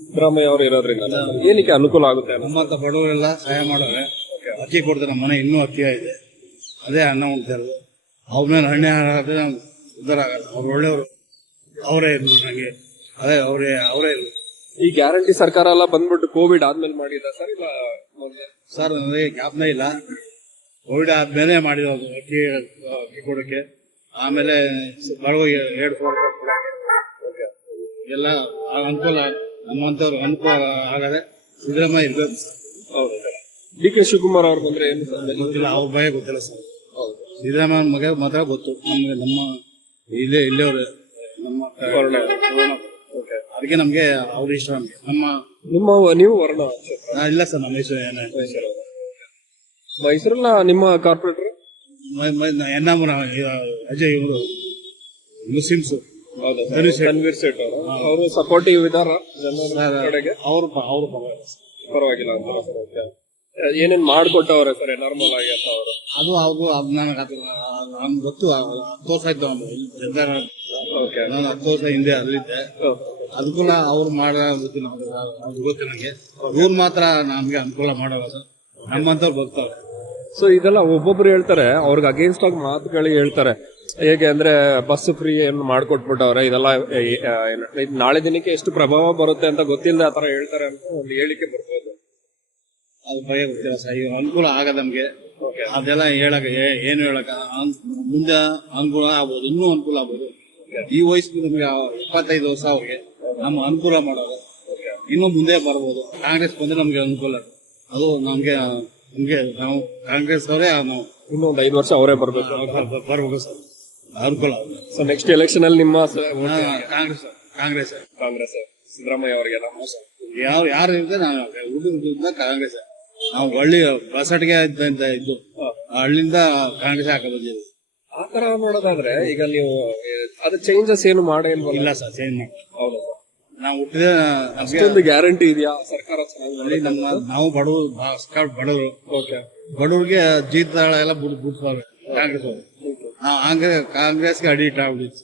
ಸಿದ್ದರಾಮಯ್ಯ ಅವರು ಇರೋದ್ರಿಂದ ಏನಕ್ಕೆ ಅನುಕೂಲ ಆಗುತ್ತೆ? ನಮ್ಮಂತ ಬಡವರೆಲ್ಲ ಸಹಾಯ ಮಾಡೋರೆ. ಅಕ್ಕಿ ಕೊಡ್ತಾರೆ, ನಮ್ಮ ಮನೆ ಇನ್ನೂ ಅಕ್ಕಿ ಇದೆ, ಅದೇ ಅನ್ನ ಉಂಟಾರು. ಅವ್ರ ಮೇಲೆ ಹಣ್ಣೆ ಆದ್ರೆ ನಾವು ಉದ್ದಾರ ಆಗಲ್ಲ. ಅವ್ರು ಒಳ್ಳೆಯವರು, ಅವರೇ ಇರ್ಲಿ ನಂಗೆ, ಅದೇ ಅವರೇ ಇರ್ಲಿ. ಈ ಗ್ಯಾರಂಟಿ ಸರ್ಕಾರ ಎಲ್ಲ ಬಂದ್ಬಿಟ್ಟು ಕೋವಿಡ್ ಆದ್ಮೇಲೆ ಮಾಡಿದ ಸರ್ ಇಲ್ಲ ಸರ್? ನನಗೆ ಜ್ಞಾಪನ ಇಲ್ಲ. ಕೋವಿಡ್ ಆದ್ಮೇಲೆ ಮಾಡಿರೋದು ಅಕ್ಕಿ ಕೊಡೋಕೆ. ಆಮೇಲೆ ಬಡವರಿಗೆ 2,000 ರೂಪಾಯಿ ಎಲ್ಲ ಅನುಕೂಲ. ನಮ್ಮಂತವ್ರು ಅನುಕೂಲ ಆಗದೆ ಸಿದ್ದರಾಮಯ್ಯ ಇರ್ಬೇಕು ಸರ್. ಹೌದು. ಡಿ ಕೆ ಶಿವಕುಮಾರ್ ಅವ್ರು ಬಂದ್ರೆ ಏನು ಗೊತ್ತಿಲ್ಲ, ಅವ್ರ ಭಯ ಗೊತ್ತಿಲ್ಲ ಸರ್. ಸಿದ್ದರಾಮಯ್ಯ ಮಗ ಮಾತ್ರ ಗೊತ್ತು ನಮ್ಗೆ. ನಮ್ಮ ಇಲ್ಲಿಯವರು ನಮ್ಮ ಅದಕ್ಕೆ ನಮ್ಗೆ ಅವ್ರ ಇಷ್ಟ. ನಮ್ಗೆ ನೀವು ವರ್ಣ ಇಲ್ಲ ಸರ್. ನಮ್ಮ ಹೆಸರು ಮೈಸೂರಲ್ಲ. ನಿಮ್ಮ ಕಾರ್ಪೊರೇಟರ್ ಎನ್ನಾಮುರ ಅಜಯ್, ಇವರು ಮುಸ್ಲಿಮ್ಸ್. ತನ್ವೀರ್ ಸೇಠ್ ಅವರು ಸಪೋರ್ಟಿವ್ ಇದಾರ ಅವರು ಪರವಾಗಿಲ್ಲ ಅಂತ ಏನೇನ್ ಮಾಡ್ಕೊಟ್ಟವ್ರೆ ಸರ್ ನಾರ್ಮಲ್ ಆಗಿ ಅಂತ ಅವರು? ಅದು ನನಗೆ ಗೊತ್ತು. 10 ವರ್ಷ ಆಯ್ತು, 10 ವರ್ಷ ಹಿಂದೆ ಅಲ್ಲಿದ್ದೆ. ಅನುಕೂಲ ಅವ್ರು ಮಾಡೋ ಗೊತ್ತಿಲ್ಲ, ಅದು ಗೊತ್ತು ನನಗೆ. ಇವ್ರು ಮಾತ್ರ ನಮ್ಗೆ ಅನುಕೂಲ ಮಾಡೋಲ್ಲ ಸರ್. ನಮ್ಮಂತವ್ರು ಬರ್ತಾರೆ. ಸೊ ಇದೆಲ್ಲ ಒಬ್ಬೊಬ್ರು ಹೇಳ್ತಾರೆ, ಅವ್ರಿಗೆ ಅಗೇನ್ಸ್ಟ್ ಆಗಿ ಮಾತುಗಳಿಗೆ ಹೇಳ್ತಾರೆ. ಹೇಗೆ ಅಂದ್ರೆ ಬಸ್ ಫ್ರೀ ಏನು ಮಾಡ್ಕೊಟ್ಬಿಟ್ಟವ್ರೆ, ಇದೆಲ್ಲ ನಾಳೆ ದಿನಕ್ಕೆ ಎಷ್ಟು ಪ್ರಭಾವ ಬರುತ್ತೆ ಅಂತ ಗೊತ್ತಿಲ್ಲದೆ ಆತರ ಹೇಳ್ತಾರೆ ಅಂತ ಒಂದು ಹೇಳಿಕೆ ಬರ್ಬೋದು. ಅದು ಭಯ ಗೊತ್ತಿಲ್ಲ ಸರ್. ಈಗ ಅನುಕೂಲ ಆಗದ ನಮ್ಗೆ. ಅದೆಲ್ಲ ಏನು ಹೇಳಕ ಮುಂದೆ ಅನುಕೂಲ ಆಗ್ಬೋದು, ಇನ್ನೂ ಅನುಕೂಲ ಆಗ್ಬೋದು. ಈ ವಯಸ್ಸು ನಮ್ಗೆ 25 ವರ್ಷ ಅವ್ರಿಗೆ ನಮ್ಮ ಅನುಕೂಲ ಮಾಡೋದು. ಇನ್ನು ಮುಂದೆ ಬರ್ಬೋದು. ಕಾಂಗ್ರೆಸ್ ಬಂದ್ರೆ ನಮ್ಗೆ ಅನುಕೂಲ. ಅದು ನಮ್ಗೆ ನಾವು ಕಾಂಗ್ರೆಸ್ ಅವರೇ, ನಾವು ಇನ್ನೊಂದು 5 ವರ್ಷ ಅವರೇ ಬರ್ಬೇಕು ಸರ್. ಅನುಕೂಲ. ಸೊ ನೆಕ್ಸ್ಟ್ ಎಲೆಕ್ಷನ್ ಅಲ್ಲಿ ನಿಮ್ಮ ಕಾಂಗ್ರೆಸ್ ಸಿದ್ದರಾಮಯ್ಯ ಅವರಿಗೆಲ್ಲ ಯಾರು ಇರುತ್ತೆ ನಾವು ಹುಡುಗರಿಂದ ಕಾಂಗ್ರೆಸ್. ನಾವು ಹಳ್ಳಿ ಬಸಟಿಗೆ ಇದ್ದು ಹಳ್ಳಿಯಿಂದ ಕಾಂಗ್ರೆಸ್ ಹಾಕ ಬಂದಿದ್ದೀವಿ. ಆ ತರ ನೋಡೋದಾದ್ರೆ ಈಗ ನೀವು ಅದು ಚೇಂಜಸ್ ಏನು ಮಾಡೇ ಇಲ್ಲ ಸರ್. ಚೇಂಜ್ ಮಾಡಿ. ಹೌದಾ? ನಾವು ಹುಟ್ಟಿದ ಅಷ್ಟೊಂದು ಗ್ಯಾರಂಟಿ ಇದೆಯಾ ಸರ್ಕಾರ? ನಾವು ಬಡವರು. ಬಡವ್ರಿಗೆ ಜೀತದಾಳ ಎಲ್ಲ ಬಿಡ್ತಾರೆ ಕಾಂಗ್ರೆಸ್ ಅವರು. ಕಾಂಗ್ರೆಸ್ಗೆ ಅಡಿಟ್ ಆಗ್ಬಿಟ್ಟಿತ್ತು.